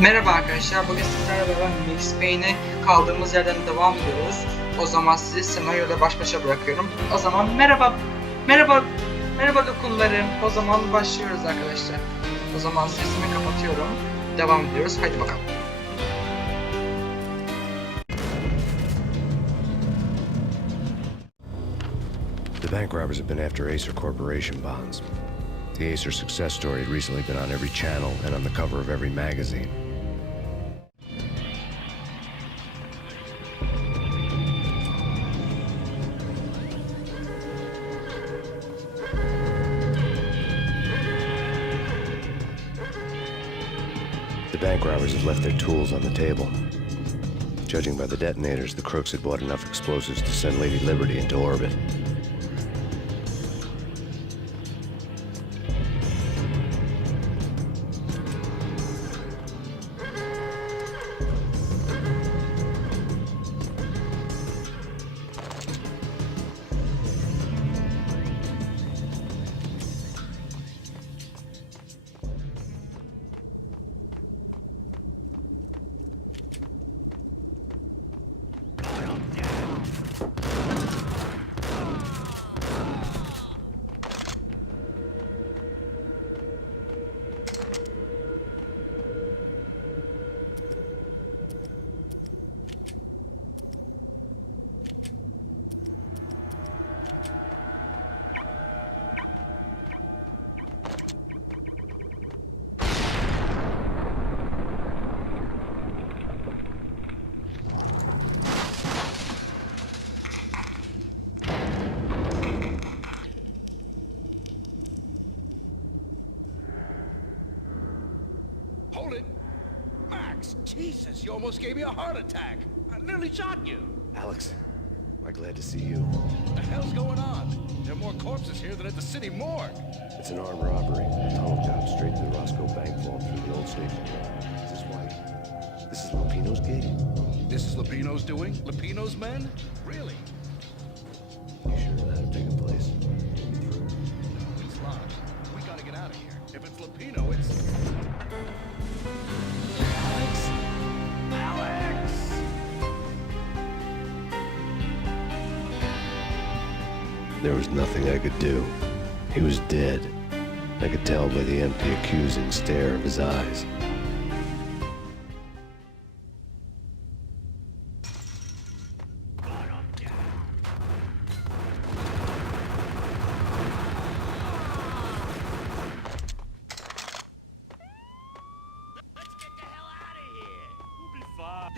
Merhaba arkadaşlar, bugün sizlerle beraber Payne'e kaldığımız yerden devam ediyoruz. O zaman sizi senaryoyla baş başa bırakıyorum. O zaman merhaba dokunlarım. O zaman başlıyoruz arkadaşlar. O zaman sesimi kapatıyorum. Devam ediyoruz. Haydi bakalım. The bank robbers have been after Acer Corporation bonds. The Acer success story had recently been on every channel and on the cover of every magazine. The bank robbers had left their tools on the table. Judging by the detonators, the crooks had bought enough explosives to send Lady Liberty into orbit. Hold it! Max, Jesus, you almost gave me a heart attack. I nearly shot you. Alex, am I glad to see you? What the hell's going on? There are more corpses here than at the city morgue. It's an armed robbery. A tunnel job straight to the Roscoe Bank vault through the old station. Is this why? This is Lupino's gig? This is Lupino's doing? Lupino's men? Really? You sure that had taken place? It's locked. We gotta get out of here. If it's Lupino, it's... Alex! Alex! There was nothing I could do. He was dead. I could tell by the empty, accusing stare of his eyes. Let's get the hell out of here! We'll be fine.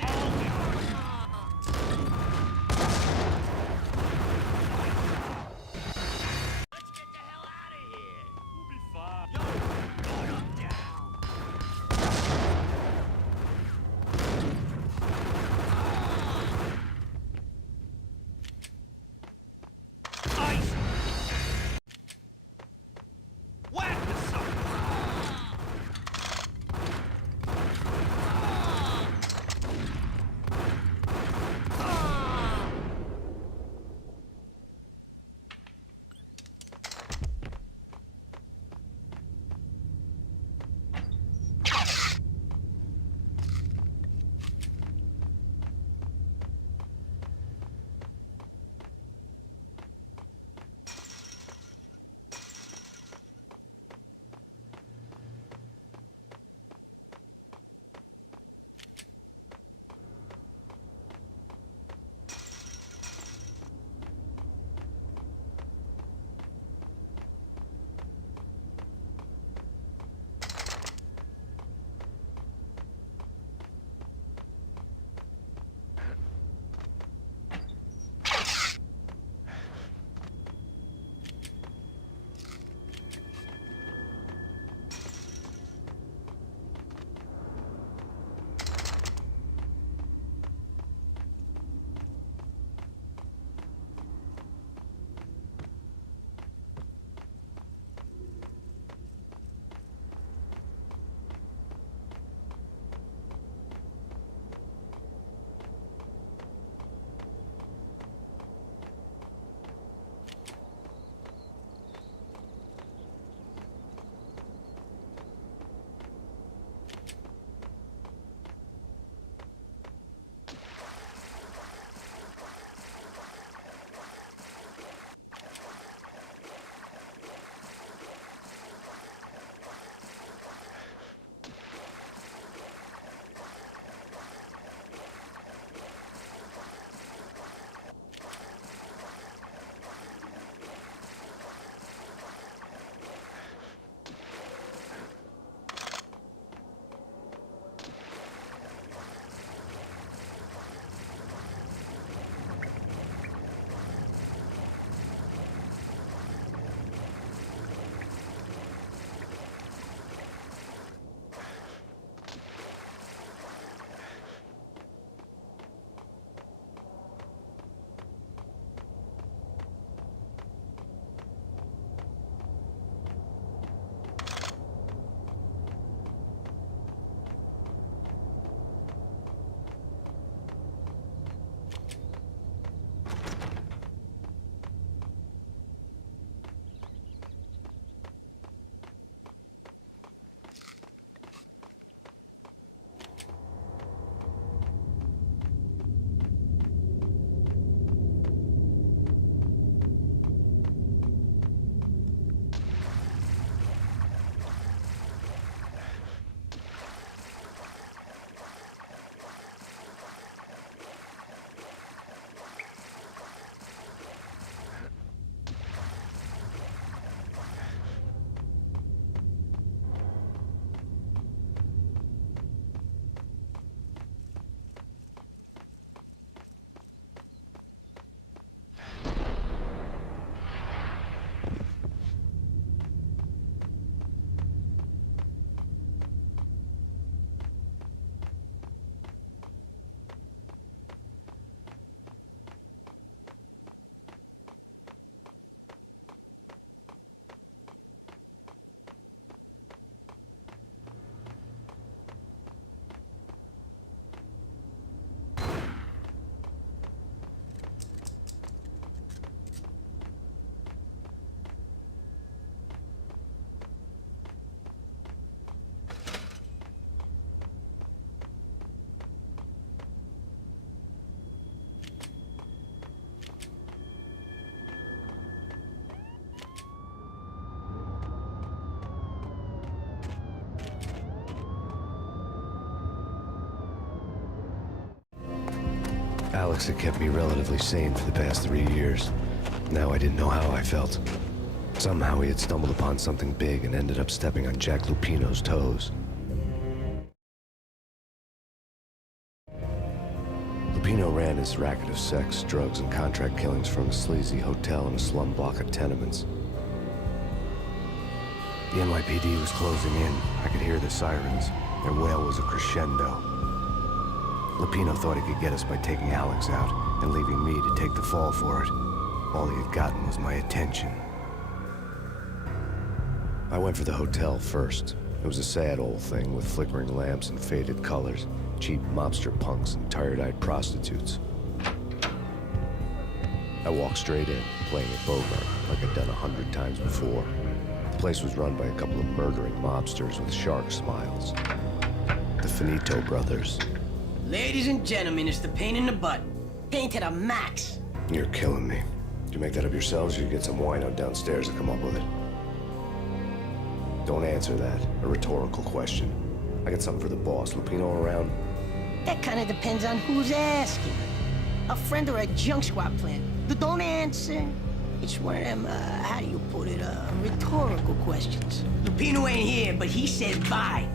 Let's get the hell out of here! We'll be fine. Yo, put 'em down! Alex had kept me relatively sane for the past 3 years. Now I didn't know how I felt. Somehow he had stumbled upon something big and ended up stepping on Jack Lupino's toes. Lupino ran his racket of sex, drugs, and contract killings from a sleazy hotel in a slum block of tenements. The NYPD was closing in. I could hear the sirens. Their wail was a crescendo. Lupino thought he could get us by taking Alex out and leaving me to take the fall for it. All he had gotten was my attention. I went for the hotel first. It was a sad old thing with flickering lamps and faded colors, cheap mobster punks and tired-eyed prostitutes. I walked straight in, playing at Bogart like I'd done 100 times before. The place was run by a couple of murdering mobsters with shark smiles. The Finito brothers. Ladies and gentlemen, it's the pain in the butt. Pain to the max. You're killing me. Did you make that up yourselves, or you get some wino downstairs to come up with it? Don't answer that. A rhetorical question. I got something for the boss. Lupino around? That kind of depends on who's asking. A friend or a junk squad plan. Don't answer. It's one of them, how do you put it, rhetorical questions. Lupino ain't here, but he said bye.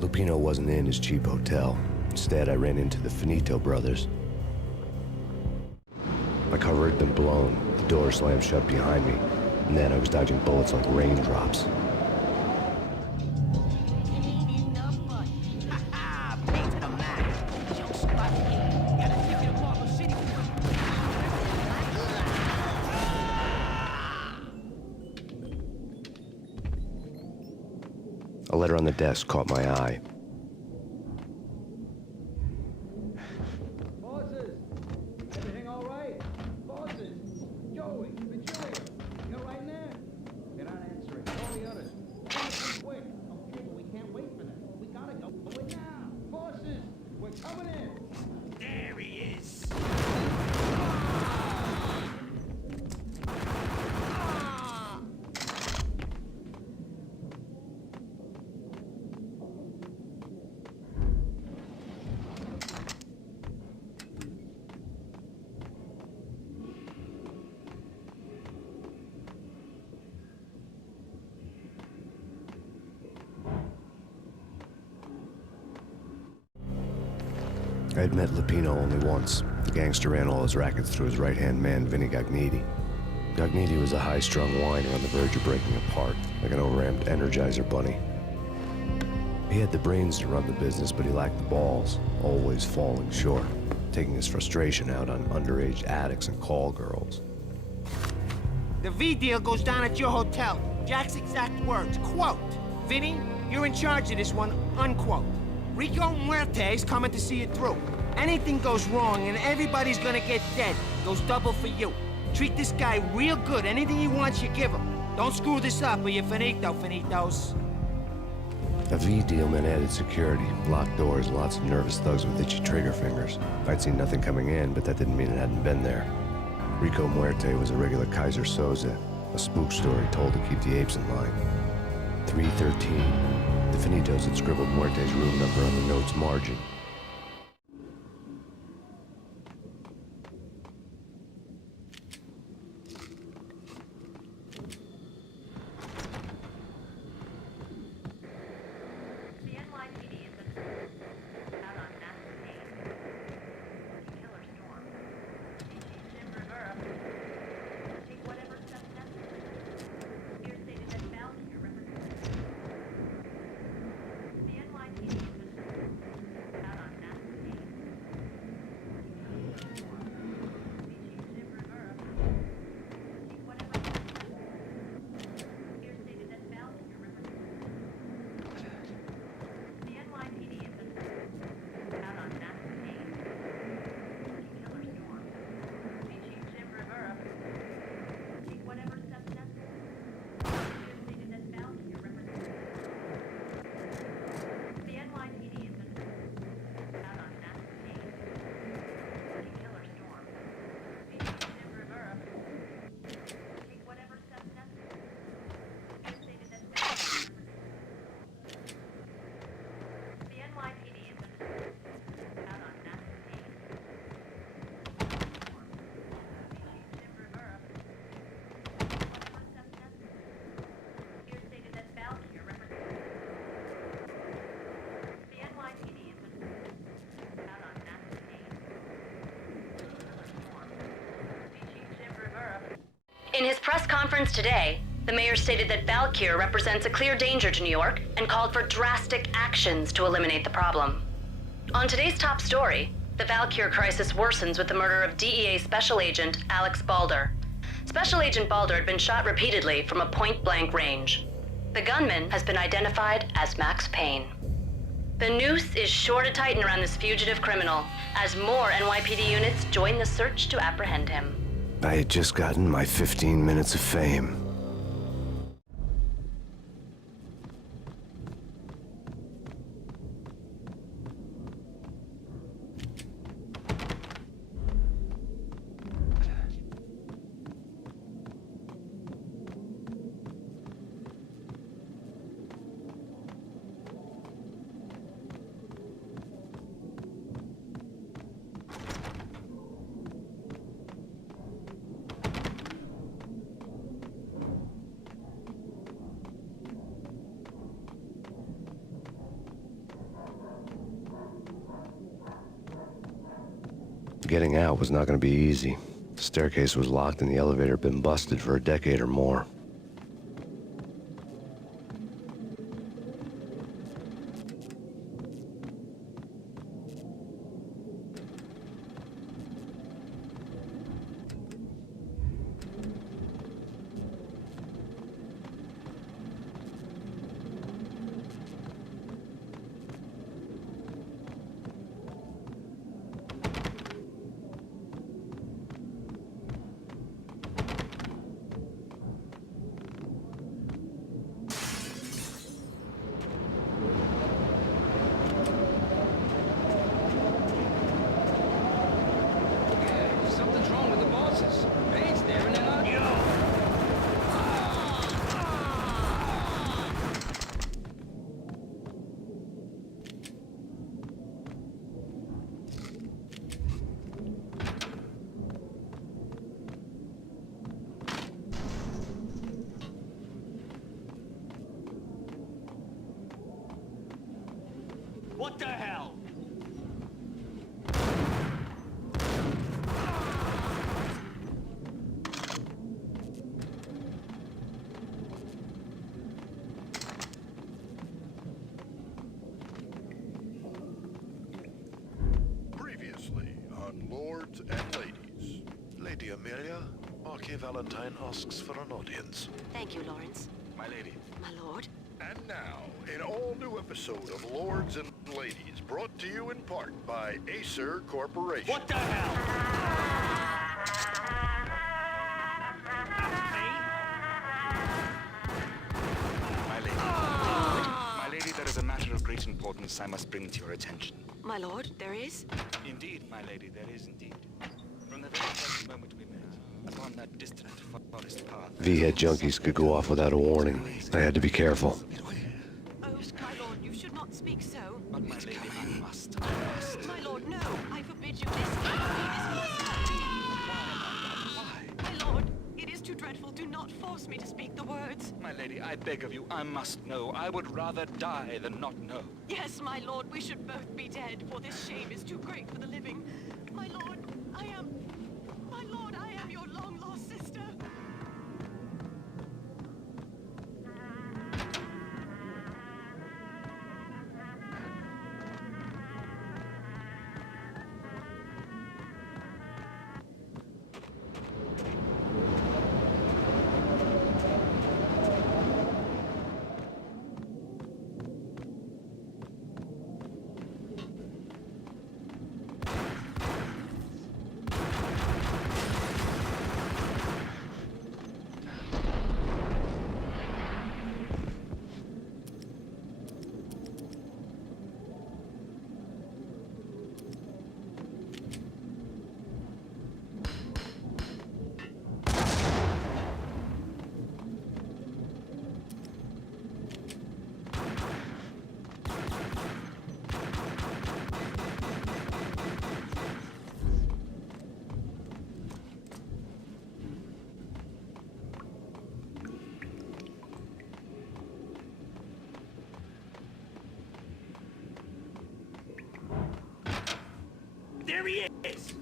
Lupino wasn't in his cheap hotel. Instead, I ran into the Finito brothers. My cover had been blown, the door slammed shut behind me, and then I was dodging bullets like raindrops. A letter on the desk caught my eye. Bosses! Everything all right? Bosses! Joey! Virginia! You're right in there? They're not answering. Call the others. Come quick! Okay, but we can't wait for them. We gotta go it now! Bosses! We're coming in! There he is! I had met Lupino only once. The gangster ran all his rackets through his right-hand man, Vinny Gagnetti. Gagnetti was a high-strung whiner on the verge of breaking apart, like an overamped Energizer bunny. He had the brains to run the business, but he lacked the balls, always falling short, taking his frustration out on underage addicts and call girls. The V deal goes down at your hotel. Jack's exact words, quote, "Vinny, you're in charge of this one," unquote. Rico Muerte's coming to see it through. Anything goes wrong and everybody's gonna get dead. Goes double for you. Treat this guy real good. Anything he wants, you give him. Don't screw this up or you're finito, finitos. A V deal meant added security, locked doors, lots of nervous thugs with itchy trigger fingers. I'd seen nothing coming in, but that didn't mean it hadn't been there. Rico Muerte was a regular Kaiser Soze, a spook story told to keep the apes in line. 313. The Finitos had scribbled Muerte's room number on the note's margin. The NYPD has been out on massive Payne. Killer storm. Jim Rivera. Take whatever steps necessary. Here stated that found in your record. The NYPD has been out on his press conference today, the mayor stated that Valkyr represents a clear danger to New York and called for drastic actions to eliminate the problem. On today's top story, the Valkyr crisis worsens with the murder of DEA Special Agent Alex Balder. Special Agent Balder had been shot repeatedly from a point-blank range. The gunman has been identified as Max Payne. The noose is sure to tighten around this fugitive criminal as more NYPD units join the search to apprehend him. I had just gotten my 15 minutes of fame. Getting out was not going to be easy. The staircase was locked and the elevator had been busted for a decade or more. Something's wrong with the bosses. Payne's there and they're not. What the hell? Previously on Lords and Ladies. Lady Amelia, Marquis Valentine asks for an audience. Thank you, Lawrence. My lady. My lord. And now, an all-new episode of Lords and Ladies, brought to you in part by Acer Corporation. What the hell? My lady. My lady, there is a matter of great importance I must bring to your attention. My lord, there is? Indeed, my lady, there is indeed. From the very first moment we met, upon that distant forest path... V-head junkies could go off without a warning. I had to be careful. Oh, my lord, you should not speak so. But my lady, I must. My lord, no. I forbid you this. This must not be. Why? My lord, it is too dreadful. Do not force me to speak the words. My lady, I beg of you, I must know. I would rather die than not know. Yes, my lord, we should both be dead, for this shame is too great for the living. My lord, I am your long-lost sister. There he is!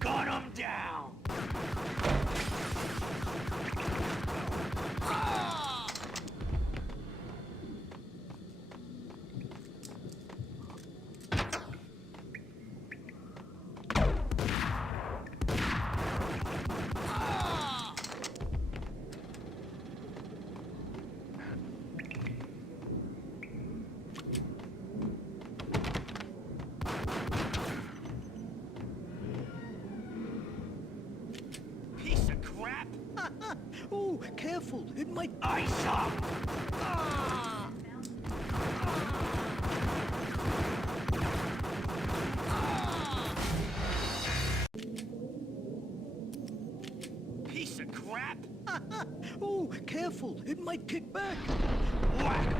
Gun him down! right? Ice up! Piece of crap! Oh, careful. It might kick back. Whack!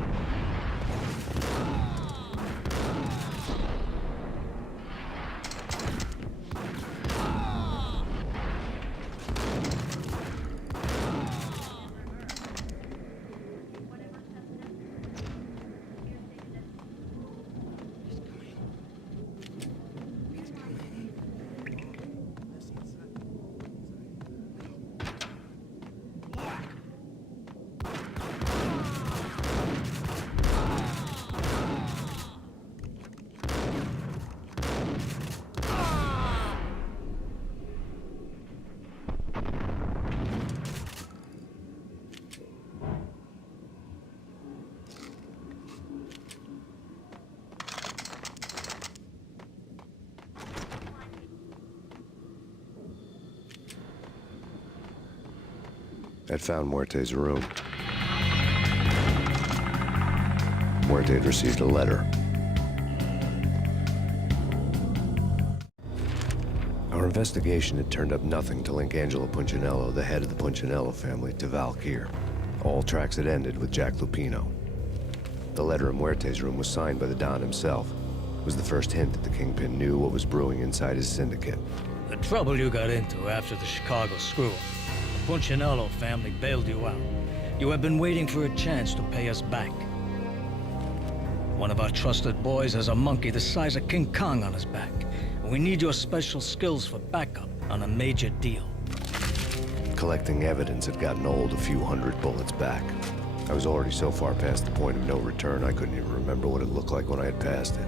I'd found Muerte's room. Muerte had received a letter. Our investigation had turned up nothing to link Angelo Punchinello, the head of the Punchinello family, to Valkyr. All tracks had ended with Jack Lupino. The letter in Muerte's room was signed by the Don himself. It was the first hint that the Kingpin knew what was brewing inside his syndicate. The trouble you got into after the Chicago screw-up. The Punchinello family bailed you out. You have been waiting for a chance to pay us back. One of our trusted boys has a monkey the size of King Kong on his back. And we need your special skills for backup on a major deal. Collecting evidence had gotten old a few hundred bullets back. I was already so far past the point of no return I couldn't even remember what it looked like when I had passed it.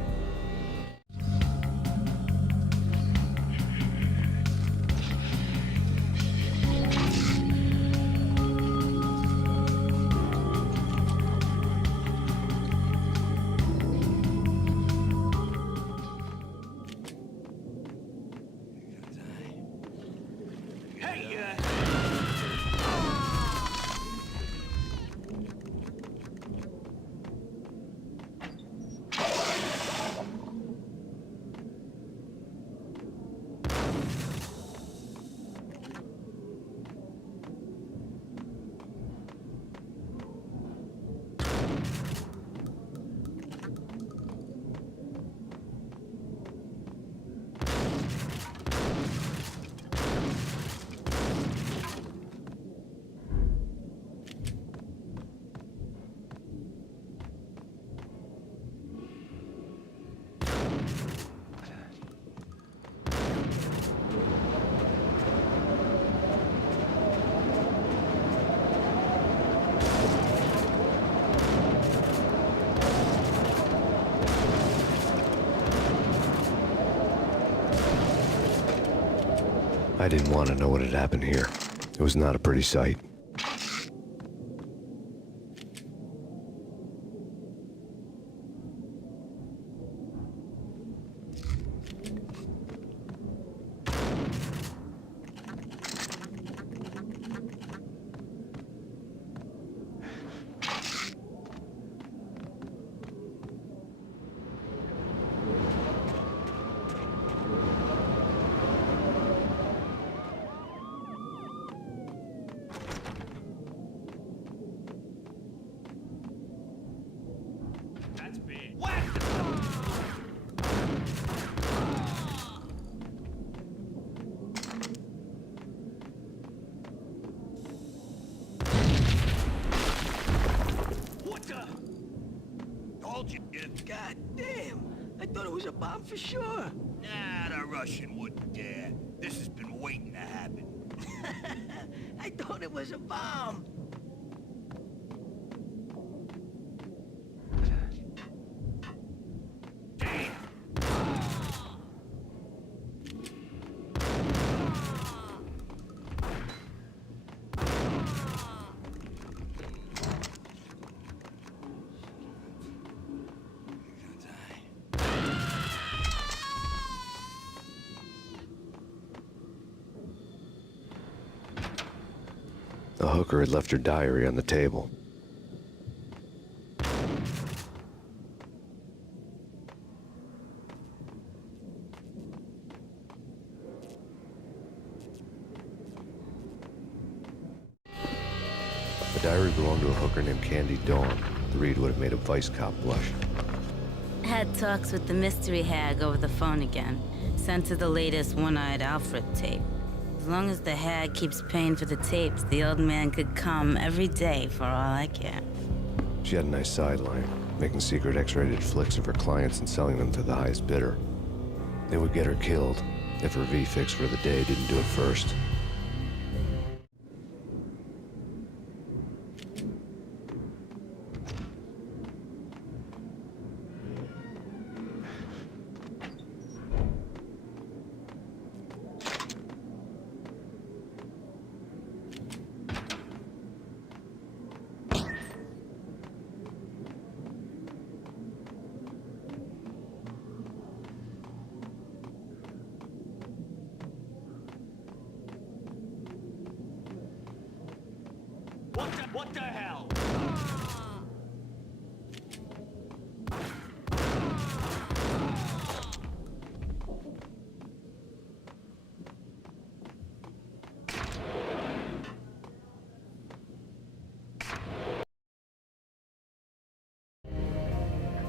I didn't want to know what had happened here. It was not a pretty sight. That's big. What the? Told you. God damn! I thought it was a bomb for sure. Nah, the Russian wouldn't dare. This has been waiting to happen. I thought it was a bomb. The hooker had left her diary on the table. The diary belonged to a hooker named Candy Dawn. The read would have made a vice cop blush. Had talks with the mystery hag over the phone again. Sent her the latest One-Eyed Alfred tape. As long as the hag keeps paying for the tapes, the old man could come every day for all I care. She had a nice sideline, making secret X-rated flicks of her clients and selling them to the highest bidder. They would get her killed if her V-fix for the day didn't do it first. What the hell?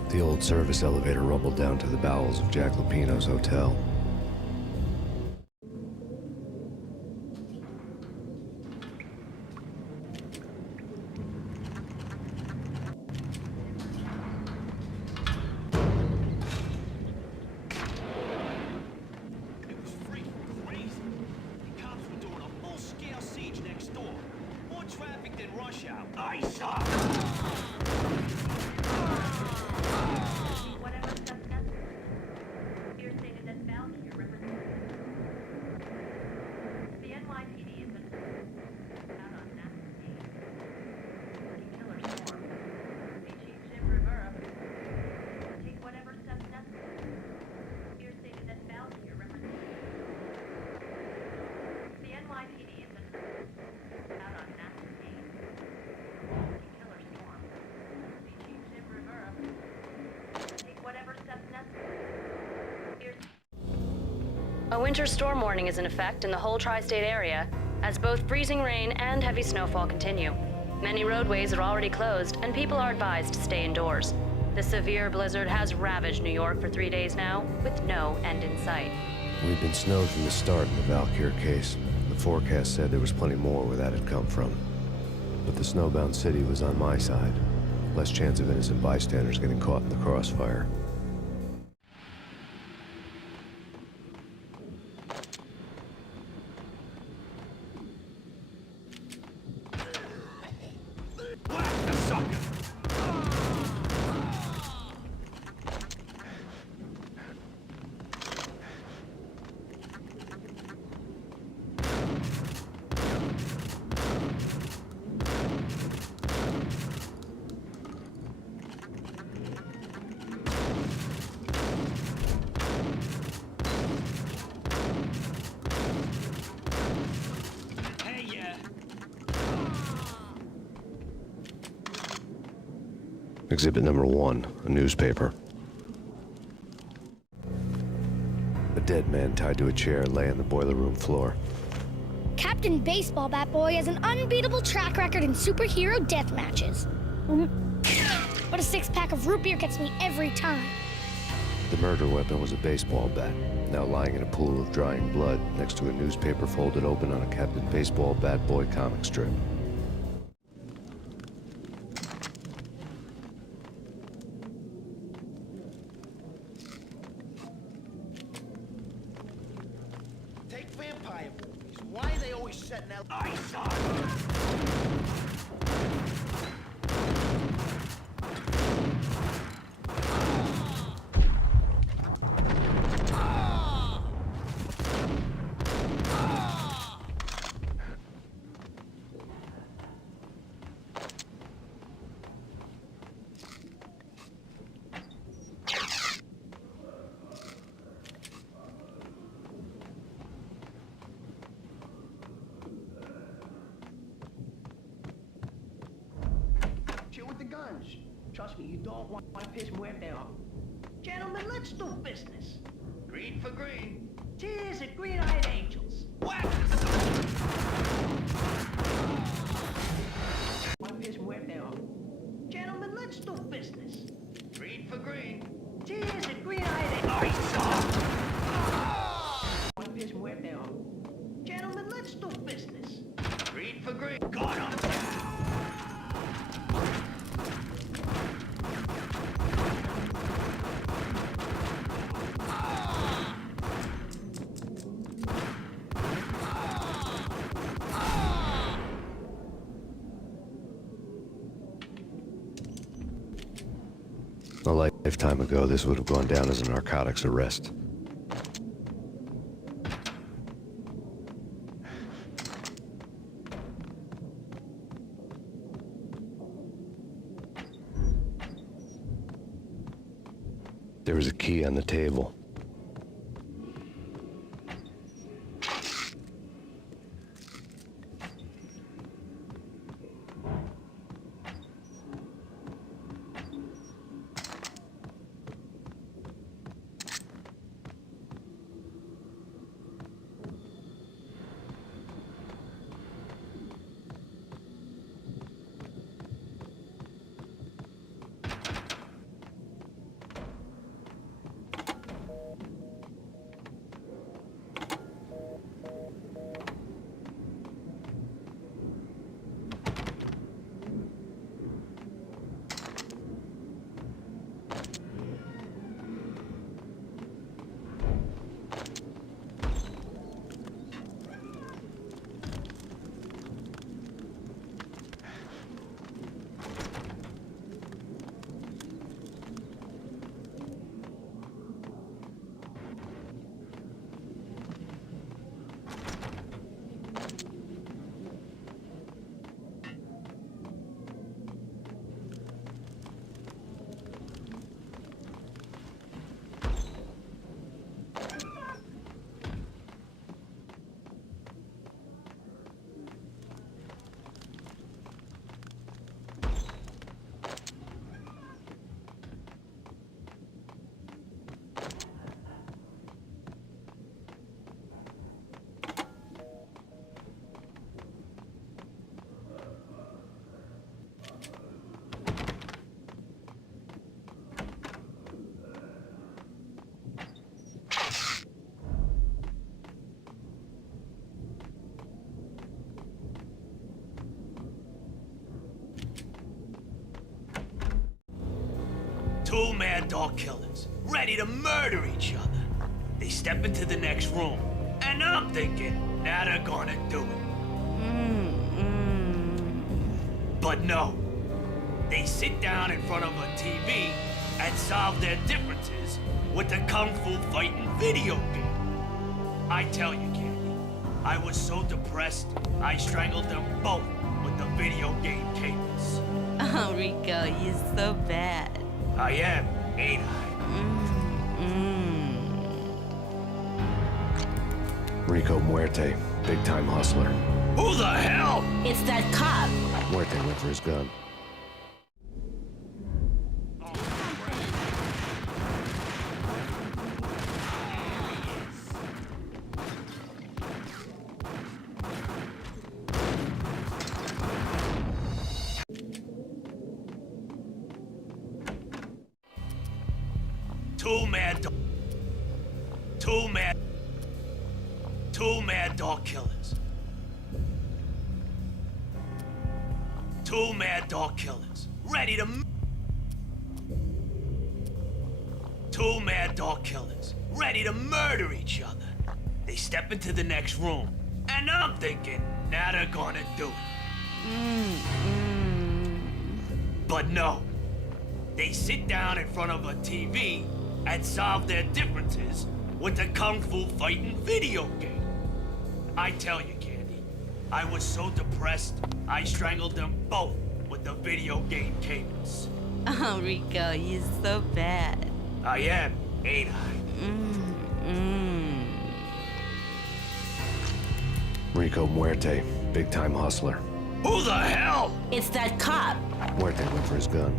The old service elevator rumbled down to the bowels of Jack Lupino's hotel. It was freaking crazy. The cops were doing a full-scale siege next door. More traffic than rush hour. I saw. Whatever stuff necessary. Here stated that Valkyrie represents the NYPD has been out on massive team. Killer storm. The Chief Jim Rivera take whatever steps necessary. Here stated that Valkyrie represents the NYPD has been out on massive team. Killer storm. The Chief Jim Rivera take whatever steps necessary. A winter storm warning is in effect in the whole tri-state area, as both freezing rain and heavy snowfall continue. Many roadways are already closed, and people are advised to stay indoors. The severe blizzard has ravaged New York for 3 days now, with no end in sight. We'd been snowed from the start in the Valkyrie case. The forecast said there was plenty more where that had come from. But the snowbound city was on my side. Less chance of innocent bystanders getting caught in the crossfire. Whack the sucker! Hey, Exhibit number 1, a newspaper. A dead man tied to a chair lay on the boiler room floor. Captain Baseball Bat Boy has an unbeatable track record in superhero death matches. But a 6-pack of root beer gets me every time. The murder weapon was a baseball bat, now lying in a pool of drying blood next to a newspaper folded open on a Captain Baseball Bat Boy comic strip. Take vampire movies. Why are they always setting out? I saw. Trust me, you don't want to piss Muerte off. Gentlemen, let's do business. Green for green. Tears of green-eyed angels. Whack! Want to piss Muerte off. Gentlemen, let's do business. Green for green. Tears of green-eyed angels. Want to piss Muerte off. Gentlemen, let's do business. Green for green. Got him! A lifetime ago, this would have gone down as a narcotics arrest. There was a key on the table. Two mad dog killers, ready to murder each other. They step into the next room, and I'm thinking, now they're gonna do it. But no. They sit down in front of a TV and solve their differences with the kung fu fighting video game. I tell you, Candy, I was so depressed, I strangled them both with the video game cables. Oh, Rico, you're so bad. I am, ain't I? Rico Muerte, big-time hustler. Who the hell? It's that cop. Muerte went for his gun. Two mad dog killers. Two mad dog killers, ready to Two mad dog killers, ready to murder each other. They step into the next room, and I'm thinking, now they're gonna do it. But no. They sit down in front of a TV and solve their differences with the kung fu fighting video game. I tell you, Candy, I was so depressed, I strangled them both with the video game cables. Oh, Rico, you're so bad. I am, ain't I? Rico Muerte, big-time hustler. Who the hell? It's that cop. Muerte went for his gun.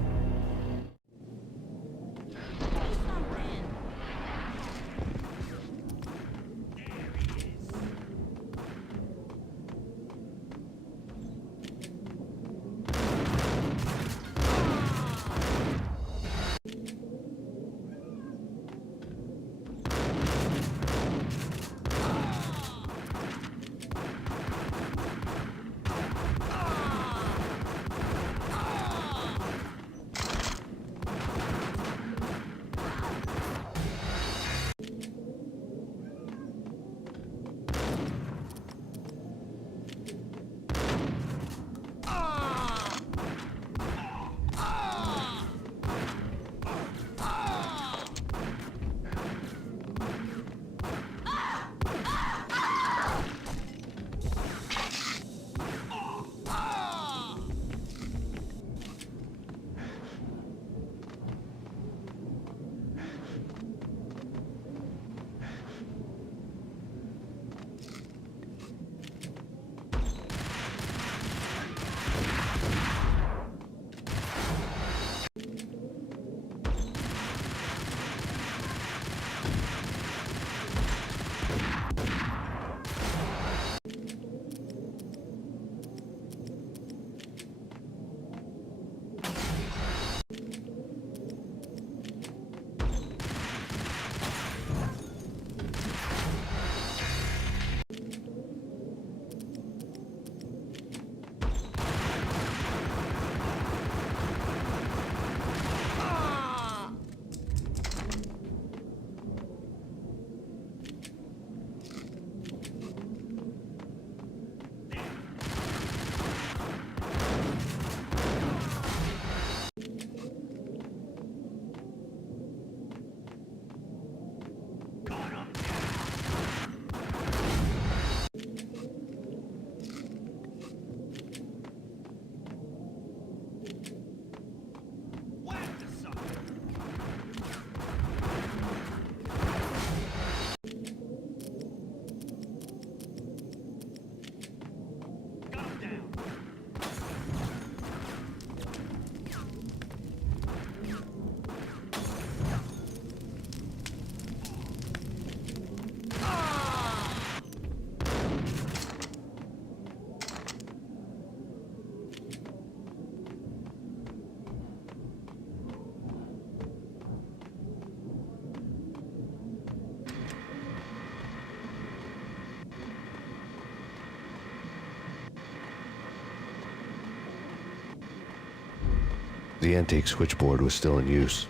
The antique switchboard was still in use.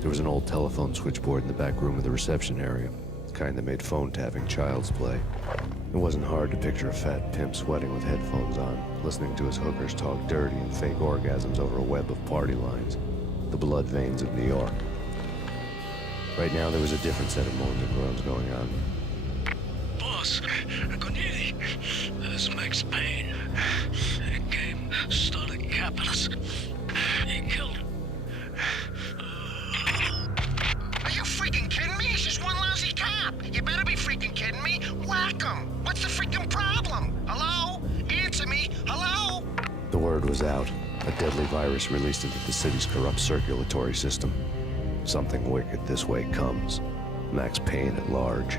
There was an old telephone switchboard in the back room of the reception area, the kind that made phone tapping child's play. It wasn't hard to picture a fat pimp sweating with headphones on, listening to his hookers talk dirty and fake orgasms over a web of party lines. The blood veins of New York. Right now there was a different set of moans and groans going on. Boss, Kanli, this Max Payne. He came, started capping us. He killed him. Are you freaking kidding me? He's just one lousy cop. You better be freaking kidding me. Whack him. What's the freaking problem? Hello? Answer me. Hello? The word was out. A deadly virus released into the city's corrupt circulatory system. Something wicked this way comes. Max Payne at large.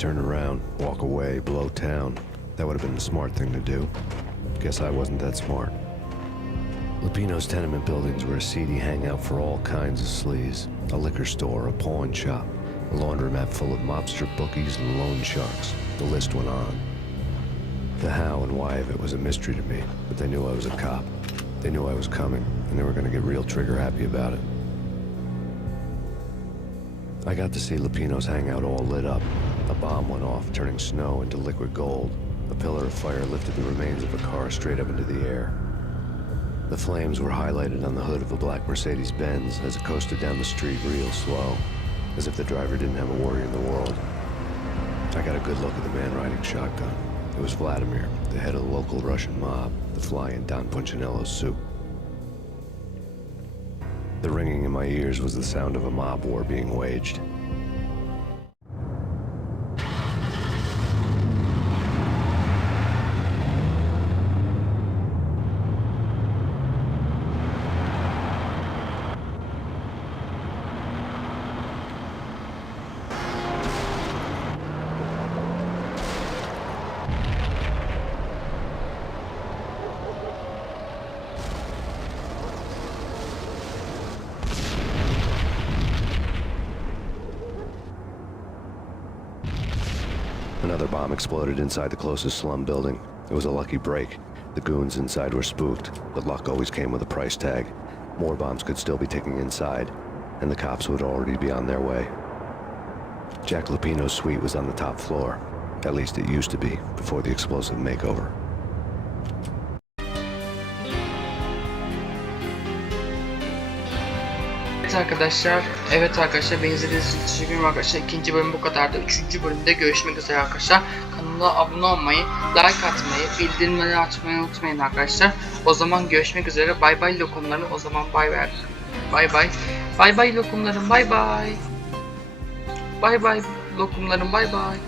turn around, walk away, blow town. That would have been the smart thing to do. Guess I wasn't that smart. Lupino's tenement buildings were a seedy hangout for all kinds of sleaze. A liquor store, a pawn shop, a laundromat full of mobster bookies and loan sharks. The list went on. The how and why of it was a mystery to me, but they knew I was a cop. They knew I was coming, and they were going to get real trigger happy about it. I got to see Lupino's hangout all lit up. A bomb went off, turning snow into liquid gold. A pillar of fire lifted the remains of a car straight up into the air. The flames were highlighted on the hood of a black Mercedes-Benz as it coasted down the street real slow, as if the driver didn't have a worry in the world. I got a good look at the man riding shotgun. It was Vladimir, the head of the local Russian mob, the fly in Don Punchinello's soup. The ringing in my ears was the sound of a mob war being waged. Another bomb exploded inside the closest slum building. It was a lucky break. The goons inside were spooked, but luck always came with a price tag. More bombs could still be ticking inside, and the cops would already be on their way. Jack Lupino's suite was on the top floor. At least it used to be, before the explosive makeover. Evet arkadaşlar, beni izlediğiniz için teşekkür ederim arkadaşlar. İkinci bölüm bu kadardı. Üçüncü bölümde görüşmek üzere arkadaşlar. Kanala abone olmayı, like atmayı, bildirimleri açmayı unutmayın arkadaşlar. O zaman görüşmek üzere. Bay bay lokumlarım. O zaman bay bay. Bay bay. Bay bay lokumlarım. Bay bay. Bay bay lokumlarım. Bay bay.